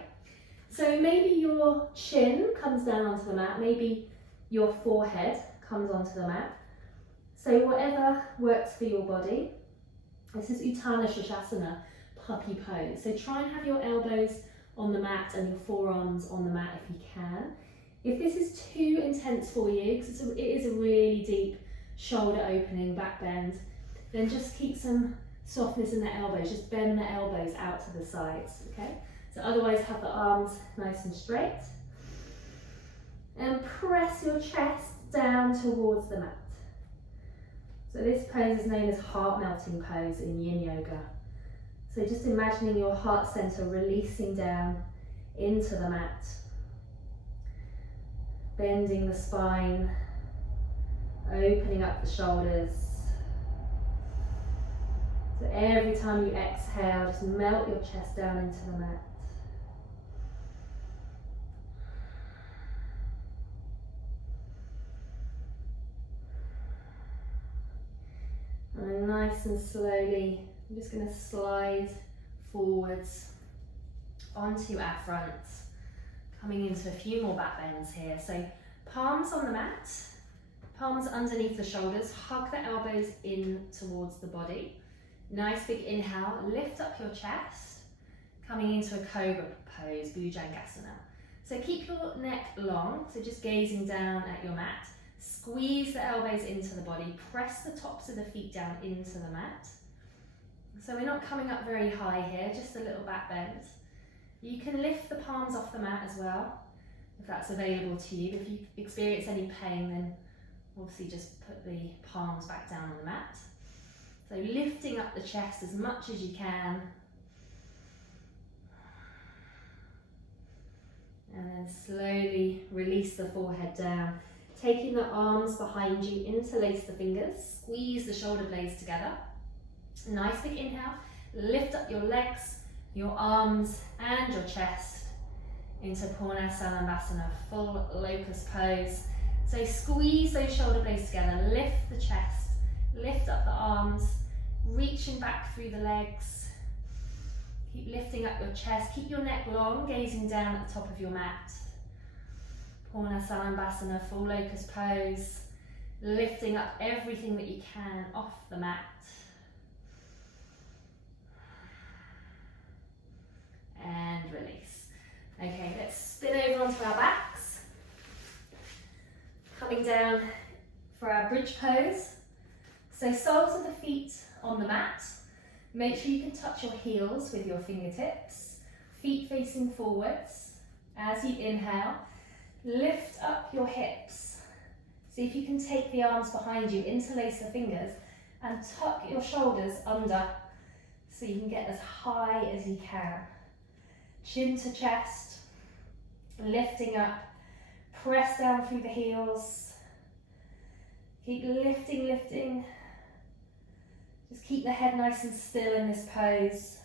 So maybe your chin comes down onto the mat, maybe your forehead comes onto the mat. So whatever works for your body. This is Utthana Shasana, puppy pose. So try and have your elbows on the mat and your forearms on the mat if you can. If this is too intense for you, because it is a really deep shoulder opening, back bend, then just keep some softness in the elbows. Just bend the elbows out to the sides, okay? So otherwise have the arms nice and straight. And press your chest down towards the mat. So this pose is known as heart melting pose in Yin Yoga. So just imagining your heart center releasing down into the mat. Bending the spine, opening up the shoulders. So every time you exhale, just melt your chest down into the mat. And nice and slowly, I'm just going to slide forwards onto our fronts, coming into a few more back bends here. So palms on the mat, palms underneath the shoulders, hug the elbows in towards the body. Nice big inhale, lift up your chest, coming into a cobra pose, Bhujangasana. So keep your neck long, so just gazing down at your mat. Squeeze the elbows into the body, press the tops of the feet down into the mat. So we're not coming up very high here, just a little back bend. You can lift the palms off the mat as well, if that's available to you. If you experience any pain, then obviously just put the palms back down on the mat. So lifting up the chest as much as you can. And then slowly release the forehead down. Taking the arms behind you, interlace the fingers, squeeze the shoulder blades together. Nice big inhale, lift up your legs, your arms and your chest into Purna Salanbasana, full locust pose. So squeeze those shoulder blades together, lift the chest, lift up the arms, reaching back through the legs. Keep lifting up your chest, keep your neck long, gazing down at the top of your mat. Purna Salanbasana, full locust pose, lifting up everything that you can off the mat. And release. Okay, let's spin over onto our backs. Coming down for our bridge pose. So soles of the feet on the mat. Make sure you can touch your heels with your fingertips. Feet facing forwards. As you inhale, lift up your hips. See if you can take the arms behind you, interlace the fingers, and tuck your shoulders under so you can get as high as you can. Chin to chest, lifting up, press down through the heels. Keep lifting, lifting. Just keep the head nice and still in this pose.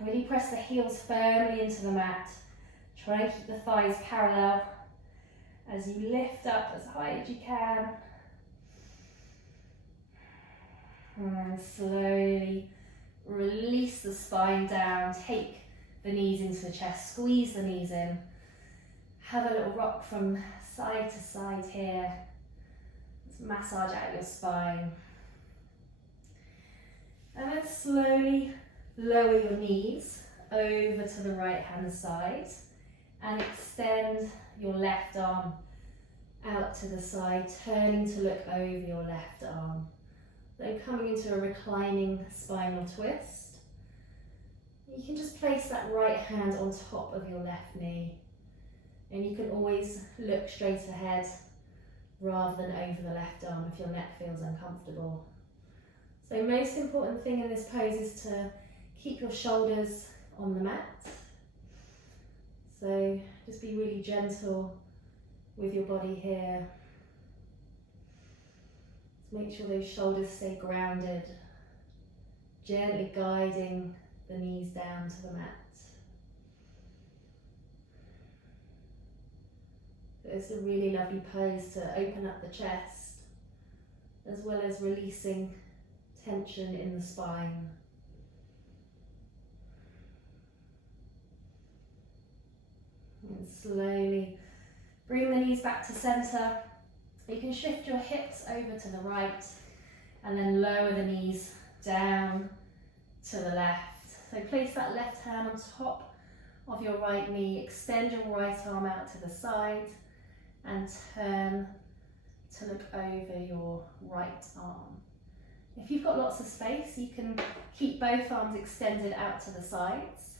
Really press the heels firmly into the mat. Try and keep the thighs parallel as you lift up as high as you can. And then slowly release the spine down, take the knees into the chest, squeeze the knees in. Have a little rock from side to side here. Just massage out your spine. And then slowly lower your knees over to the right hand side and extend your left arm out to the side, turning to look over your left arm. Then coming into a reclining spinal twist. You can just place that right hand on top of your left knee. And you can always look straight ahead rather than over the left arm if your neck feels uncomfortable. So most important thing in this pose is to keep your shoulders on the mat. So just be really gentle with your body here. Make sure those shoulders stay grounded, gently guiding the knees down to the mat. It's a really lovely pose to open up the chest, as well as releasing tension in the spine. And slowly bring the knees back to center. You can shift your hips over to the right and then lower the knees down to the left. So place that left hand on top of your right knee, extend your right arm out to the side and turn to look over your right arm. If you've got lots of space, you can keep both arms extended out to the sides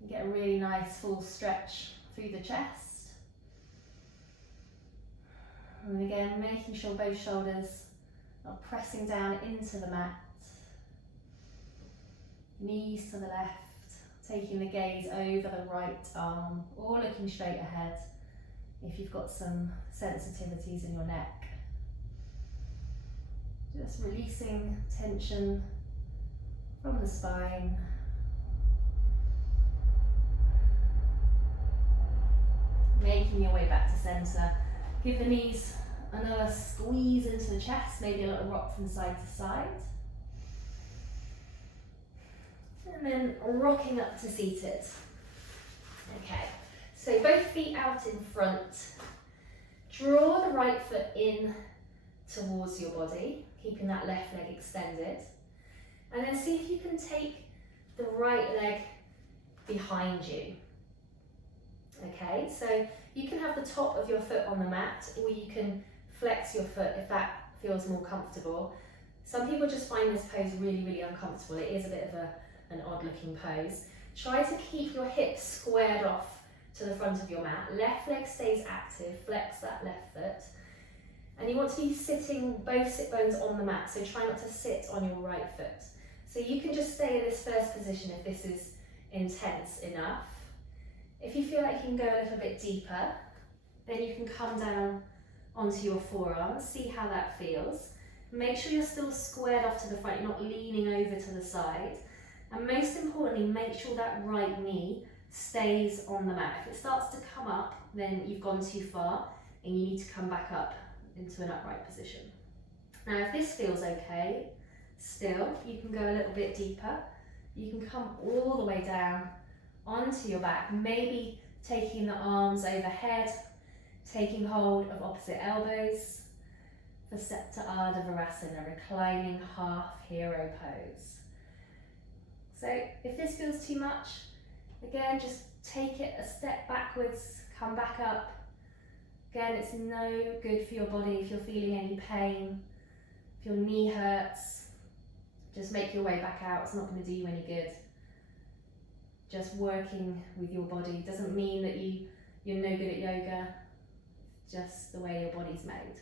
and get a really nice full stretch through the chest. And again, making sure both shoulders are pressing down into the mat. Knees to the left, taking the gaze over the right arm, or looking straight ahead if you've got some sensitivities in your neck. Just releasing tension from the spine. Making your way back to center. Give the knees another squeeze into the chest, maybe a little rock from side to side. And then rocking up to seated. Okay, so both feet out in front. Draw the right foot in towards your body, keeping that left leg extended. And then see if you can take the right leg behind you. Okay, so you can have the top of your foot on the mat, or you can flex your foot if that feels more comfortable. Some people just find this pose really, really uncomfortable. It is a bit of an odd looking pose. Try to keep your hips squared off to the front of your mat. Left leg stays active, flex that left foot. And you want to be sitting both sit bones on the mat, so try not to sit on your right foot. So you can just stay in this first position if this is intense enough. If you feel like you can go a little bit deeper, then you can come down onto your forearms, see how that feels. Make sure you're still squared off to the front, you're not leaning over to the side. And most importantly, make sure that right knee stays on the mat. If it starts to come up, then you've gone too far and you need to come back up into an upright position. Now, if this feels okay, still, you can go a little bit deeper. You can come all the way down onto your back, maybe taking the arms overhead, taking hold of opposite elbows for Sapta Ardha Virasana, reclining half hero pose. So if this feels too much, again, just take it a step backwards, come back up. Again, it's no good for your body if you're feeling any pain, if your knee hurts, just make your way back out. It's not going to do you any good. Just working with your body doesn't mean that you're no good at yoga, just the way your body's made.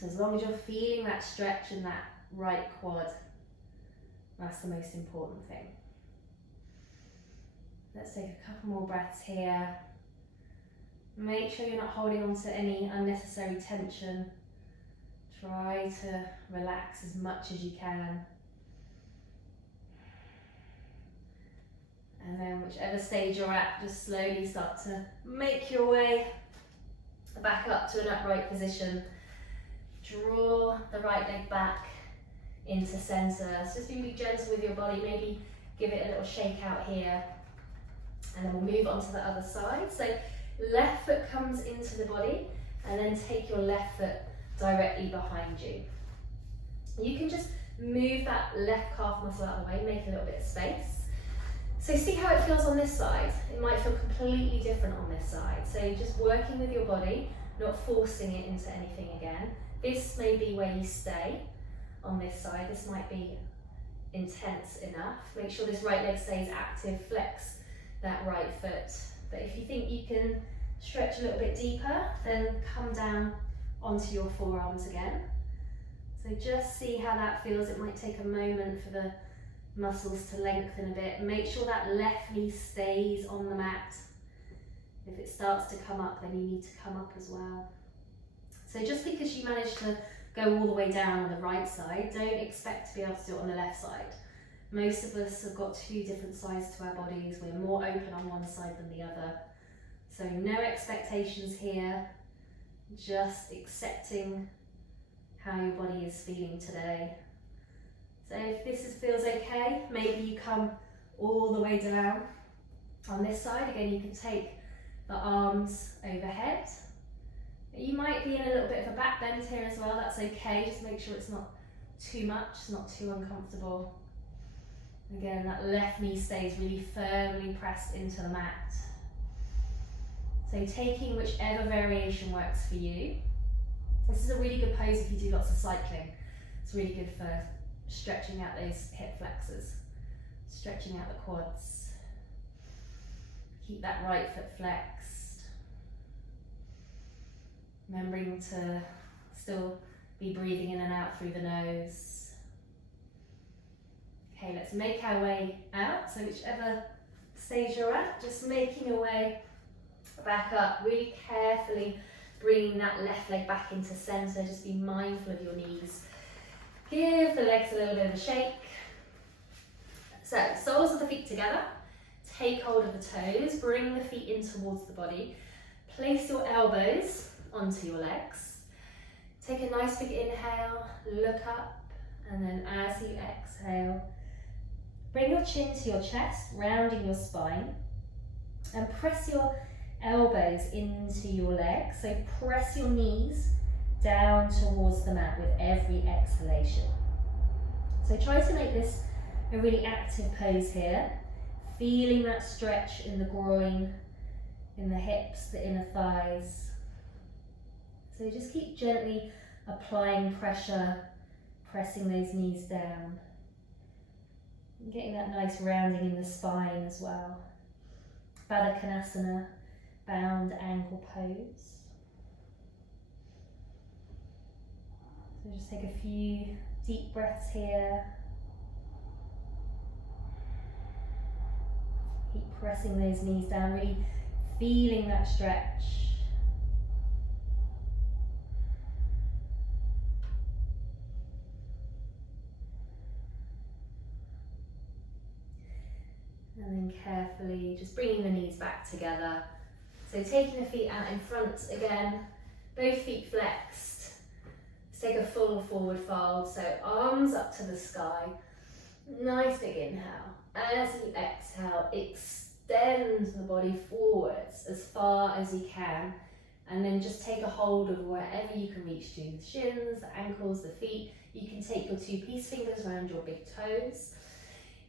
So as long as you're feeling that stretch in that right quad, that's the most important thing. Let's take a couple more breaths here. Make sure you're not holding on to any unnecessary tension. Try to relax as much as you can. And then whichever stage you're at, just slowly start to make your way back up to an upright position. Draw the right leg back into center. So just be gentle with your body, maybe give it a little shake out here. And then we'll move on to the other side. So left foot comes into the body and then take your left foot directly behind you. You can just move that left calf muscle out of the way, make a little bit of space. So see how it feels on this side. It might feel completely different on this side. So you're just working with your body, not forcing it into anything again. This may be where you stay on this side. This might be intense enough. Make sure this right leg stays active, flex that right foot. But if you think you can stretch a little bit deeper, then come down onto your forearms again. So just see how that feels. It might take a moment for the muscles to lengthen a bit. Make sure that left knee stays on the mat. If it starts to come up, then you need to come up as well. So just because you manage to go all the way down on the right side, don't expect to be able to do it on the left side. Most of us have got two different sides to our bodies. We're more open on one side than the other. So no expectations here, just accepting how your body is feeling today. So if this feels okay, maybe you come all the way down on this side. Again, you can take the arms overhead. You might be in a little bit of a back bend here as well, that's okay. Just make sure it's not too much, not too uncomfortable. Again, that left knee stays really firmly pressed into the mat. So taking whichever variation works for you. This is a really good pose if you do lots of cycling. It's really good for stretching out those hip flexors, stretching out the quads. Keep that right foot flexed. Remembering to still be breathing in and out through the nose. Okay, let's make our way out. So whichever stage you're at, just making your way back up, really carefully bringing that left leg back into center. Just be mindful of your knees. Give the legs a little bit of a shake. So, soles of the feet together. Take hold of the toes, bring the feet in towards the body. Place your elbows onto your legs. Take a nice big inhale, look up, and then as you exhale, bring your chin to your chest, rounding your spine, and press your elbows into your legs. So press your knees down towards the mat with every exhalation. So try to make this a really active pose here, feeling that stretch in the groin, in the hips, the inner thighs. So just keep gently applying pressure, pressing those knees down. And getting that nice rounding in the spine as well. Baddha Konasana, bound ankle pose. So just take a few deep breaths here. Keep pressing those knees down, really feeling that stretch. And then carefully just bringing the knees back together. So taking the feet out in front again, both feet flexed. Let's take a full forward fold, so arms up to the sky. Nice big inhale. As you exhale, extend the body forwards as far as you can, and then just take a hold of wherever you can reach to, the shins, the ankles, the feet. You can take your two peace fingers around your big toes.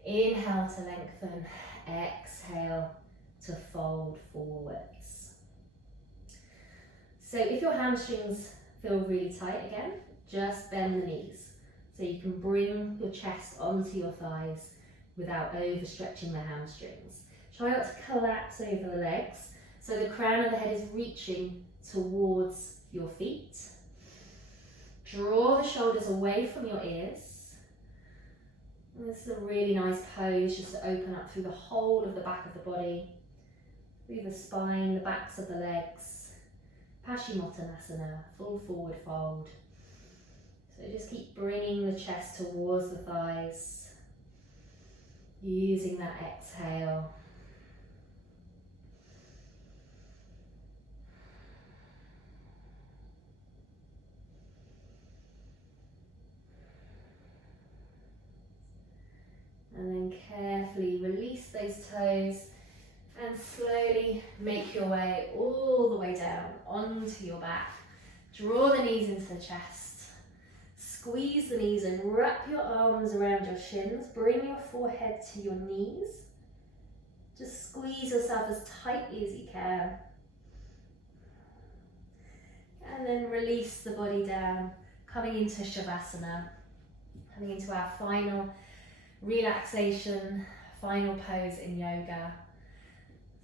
Inhale to lengthen, exhale to fold forwards. So if your hamstrings feel really tight again, just bend the knees. So you can bring your chest onto your thighs without overstretching the hamstrings. Try not to collapse over the legs, so the crown of the head is reaching towards your feet. Draw the shoulders away from your ears. And this is a really nice pose, just to open up through the whole of the back of the body, through the spine, the backs of the legs. Paschimottanasana, full forward fold. So just keep bringing the chest towards the thighs, using that exhale. And then carefully release those toes and slowly make your way all the way down onto your back. Draw the knees into the chest. Squeeze the knees and wrap your arms around your shins. Bring your forehead to your knees. Just squeeze yourself as tightly as you can. And then release the body down, coming into Shavasana, coming into our final relaxation, final pose in yoga.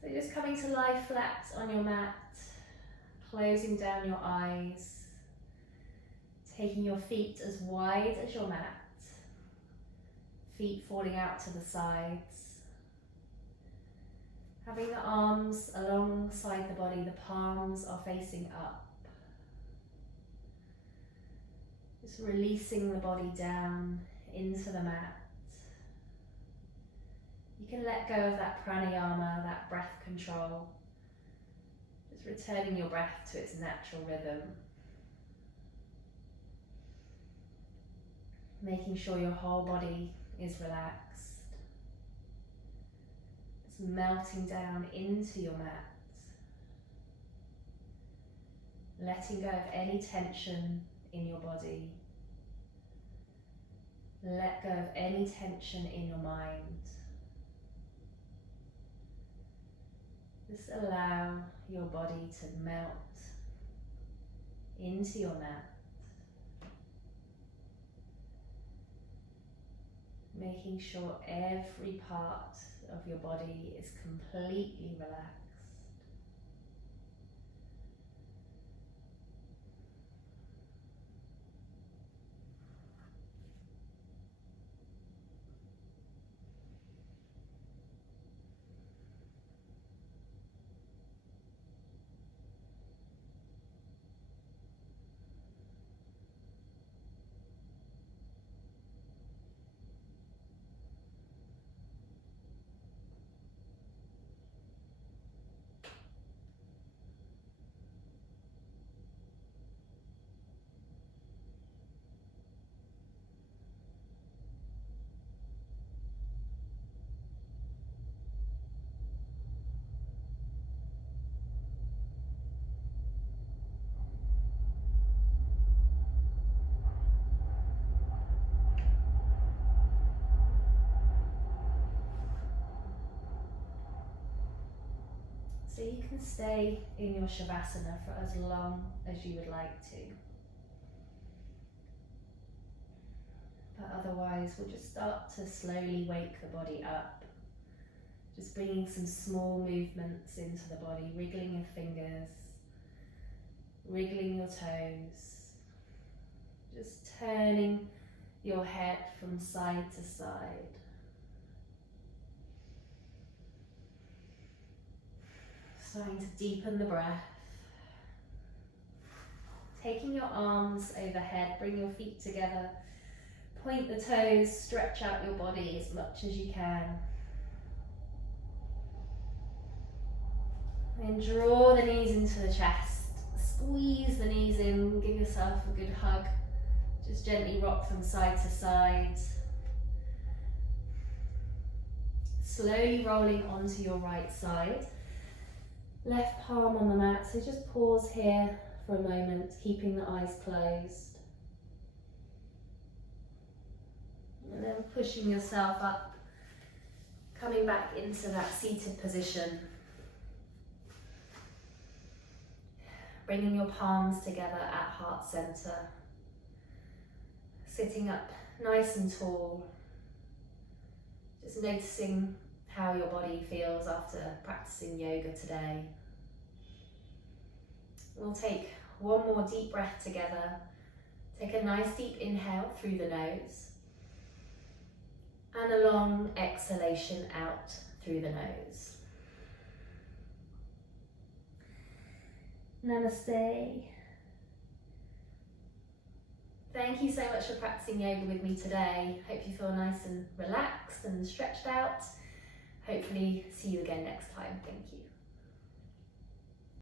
So just coming to lie flat on your mat, closing down your eyes, taking your feet as wide as your mat, feet falling out to the sides. Having the arms alongside the body, the palms are facing up. Just releasing the body down into the mat. You can let go of that pranayama, that breath control. Just returning your breath to its natural rhythm. Making sure your whole body is relaxed. It's melting down into your mat. Letting go of any tension in your body. Let go of any tension in your mind. Just allow your body to melt into your mat. Making sure every part of your body is completely relaxed. So you can stay in your Shavasana for as long as you would like to. But otherwise, we'll just start to slowly wake the body up. Just bringing some small movements into the body, wriggling your fingers, wriggling your toes. Just turning your head from side to side. Starting to deepen the breath. Taking your arms overhead, bring your feet together. Point the toes, stretch out your body as much as you can. And draw the knees into the chest. Squeeze the knees in, give yourself a good hug. Just gently rock from side to side. Slowly rolling onto your right side. Left palm on the mat, so just pause here for a moment, keeping the eyes closed. And then pushing yourself up, coming back into that seated position. Bringing your palms together at heart center. Sitting up nice and tall. Just noticing how your body feels after practicing yoga today. We'll take one more deep breath together. Take a nice deep inhale through the nose and a long exhalation out through the nose. Namaste. Thank you so much for practicing yoga with me today. Hope you feel nice and relaxed and stretched out. Hopefully see you again next time. Thank you.